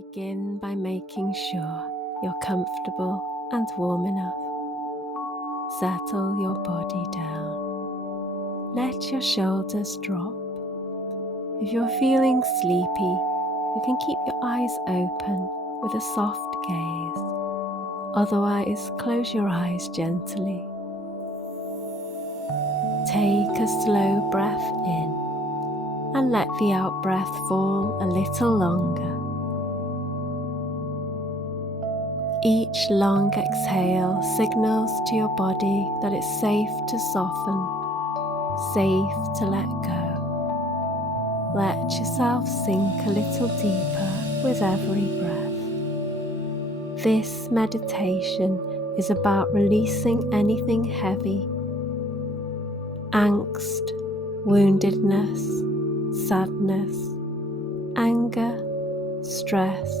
Begin by making sure you're comfortable and warm enough. Settle your body down. Let your shoulders drop. If you're feeling sleepy, you can keep your eyes open with a soft gaze. Otherwise, close your eyes gently. Take a slow breath in and let the out breath fall a little longer. Each long exhale signals to your body that it's safe to soften, safe to let go. Let yourself sink a little deeper with every breath. This meditation is about releasing anything heavy, angst, woundedness, sadness, anger, stress,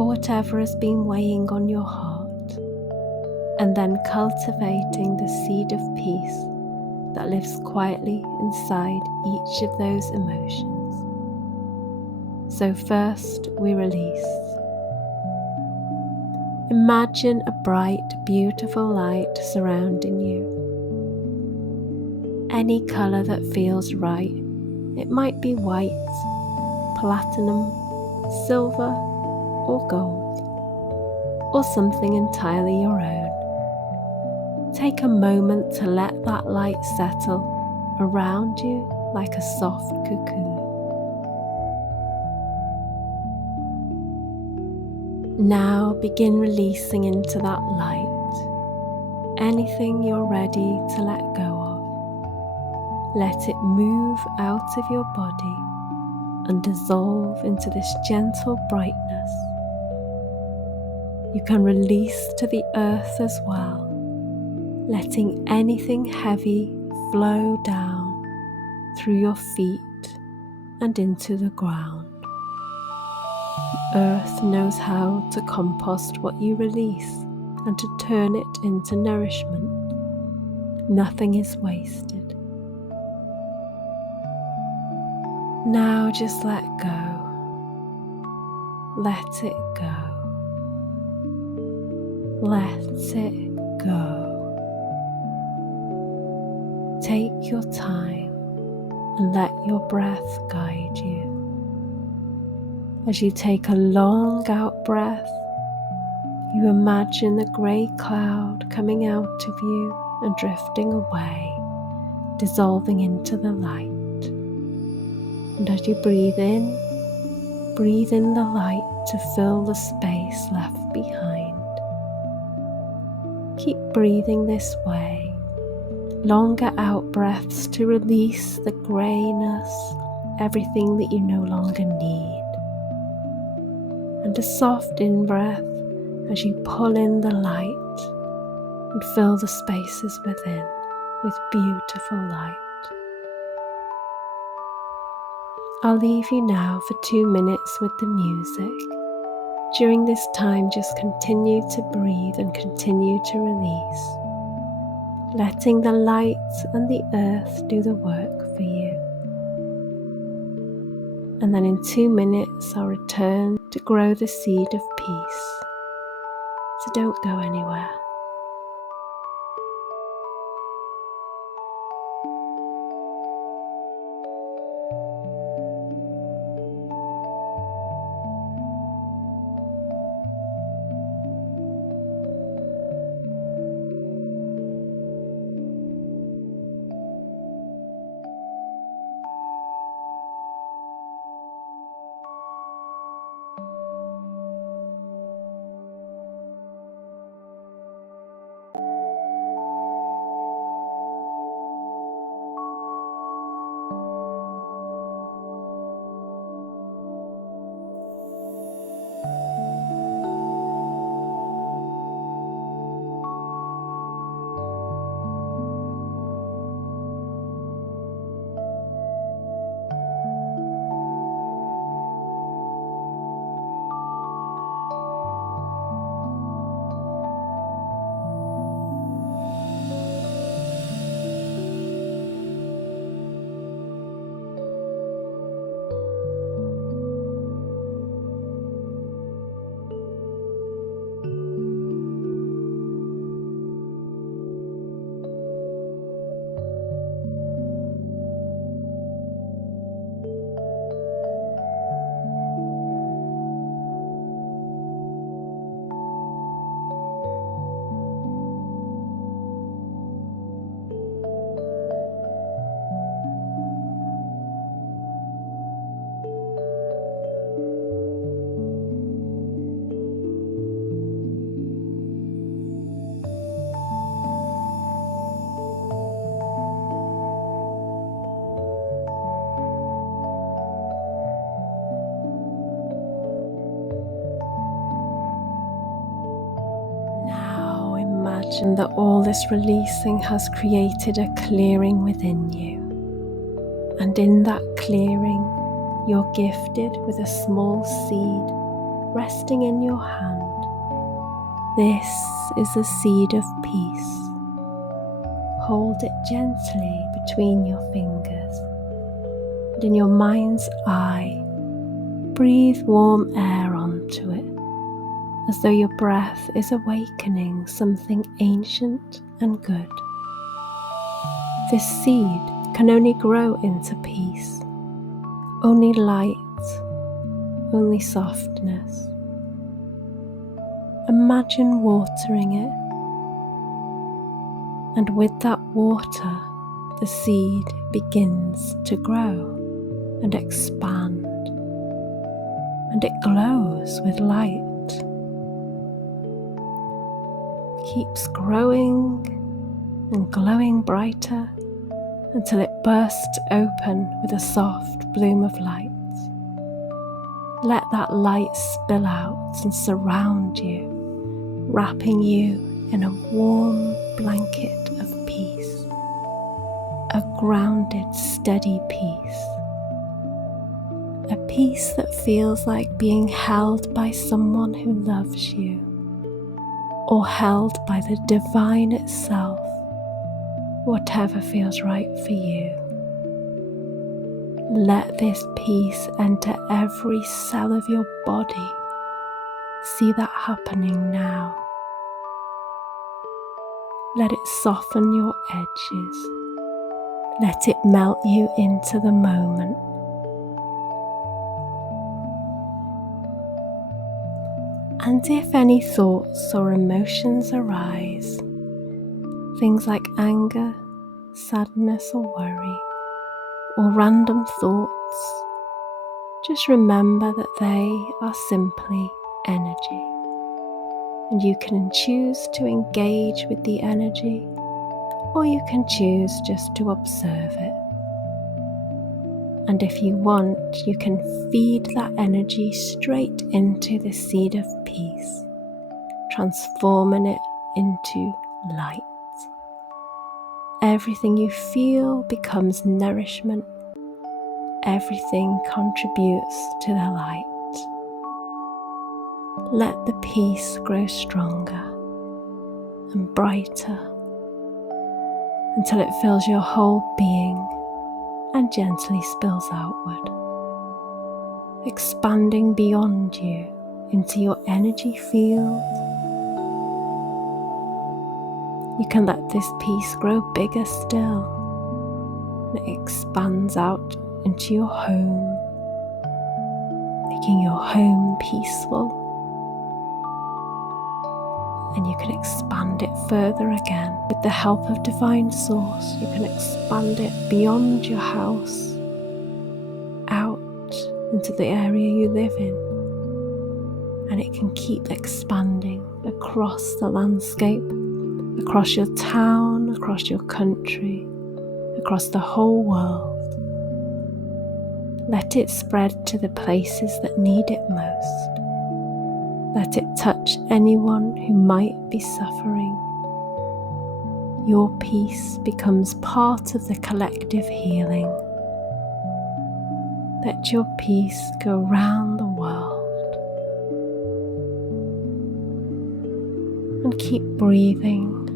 or whatever has been weighing on your heart, and then cultivating the seed of peace that lives quietly inside each of those emotions. So first we release. Imagine a bright, beautiful light surrounding you. Any colour that feels right. It might be white, platinum, silver, or gold, or something entirely your own. Take a moment to let that light settle around you like a soft cocoon. Now begin releasing into that light anything you're ready to let go of. Let it move out of your body and dissolve into this gentle brightness. You can release to the earth as well, letting anything heavy flow down through your feet and into the ground. The earth knows how to compost what you release and to turn it into nourishment. Nothing is wasted. Now just let go. Let it go. Let it go. Take your time and let your breath guide you. As you take a long out breath, you imagine the grey cloud coming out of you and drifting away, dissolving into the light. And as you breathe in the light to fill the space left behind. Keep breathing this way, longer out breaths to release the greyness, everything that you no longer need. And a soft in-breath as you pull in the light and fill the spaces within with beautiful light. I'll leave you now for 2 minutes with the music. During this time, just continue to breathe and continue to release, letting the light and the earth do the work for you. And then in 2 minutes, I'll return to grow the seed of peace. So don't go anywhere. Imagine that all this releasing has created a clearing within you. And in that clearing, you're gifted with a small seed resting in your hand. This is a seed of peace. Hold it gently between your fingers, and in your mind's eye, breathe warm air onto it, as though your breath is awakening something ancient and good. This seed can only grow into peace, only light, only softness. Imagine watering it, and with that water, the seed begins to grow and expand, and it glows with light. Keeps growing and glowing brighter until it bursts open with a soft bloom of light. Let that light spill out and surround you, wrapping you in a warm blanket of peace, a grounded, steady peace, a peace that feels like being held by someone who loves you, or held by the divine itself, whatever feels right for you. Let this peace enter every cell of your body. See that happening now. Let it soften your edges. Let it melt you into the moment. And if any thoughts or emotions arise, things like anger, sadness or worry, or random thoughts, just remember that they are simply energy. And you can choose to engage with the energy, or you can choose just to observe it. And if you want, you can feed that energy straight into the seed of peace, transforming it into light. Everything you feel becomes nourishment. Everything contributes to the light. Let the peace grow stronger and brighter until it fills your whole being and gently spills outward, expanding beyond you into your energy field. You can let this peace grow bigger still, and it expands out into your home, making your home peaceful. And you can expand it further again. With the help of Divine Source, you can expand it beyond your house, out into the area you live in. And it can keep expanding across the landscape, across your town, across your country, across the whole world. Let it spread to the places that need it most. Let it touch anyone who might be suffering. Your peace becomes part of the collective healing. Let your peace go round the world. And keep breathing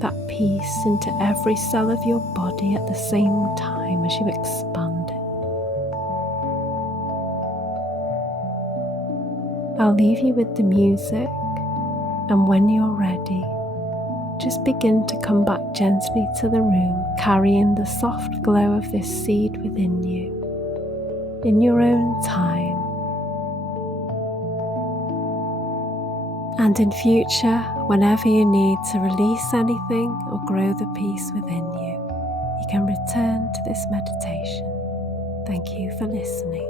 that peace into every cell of your body at the same time as you expand it. I'll leave you with the music, and when you're ready, just begin to come back gently to the room, carrying the soft glow of this seed within you, in your own time. And in future, whenever you need to release anything or grow the peace within you, you can return to this meditation. Thank you for listening.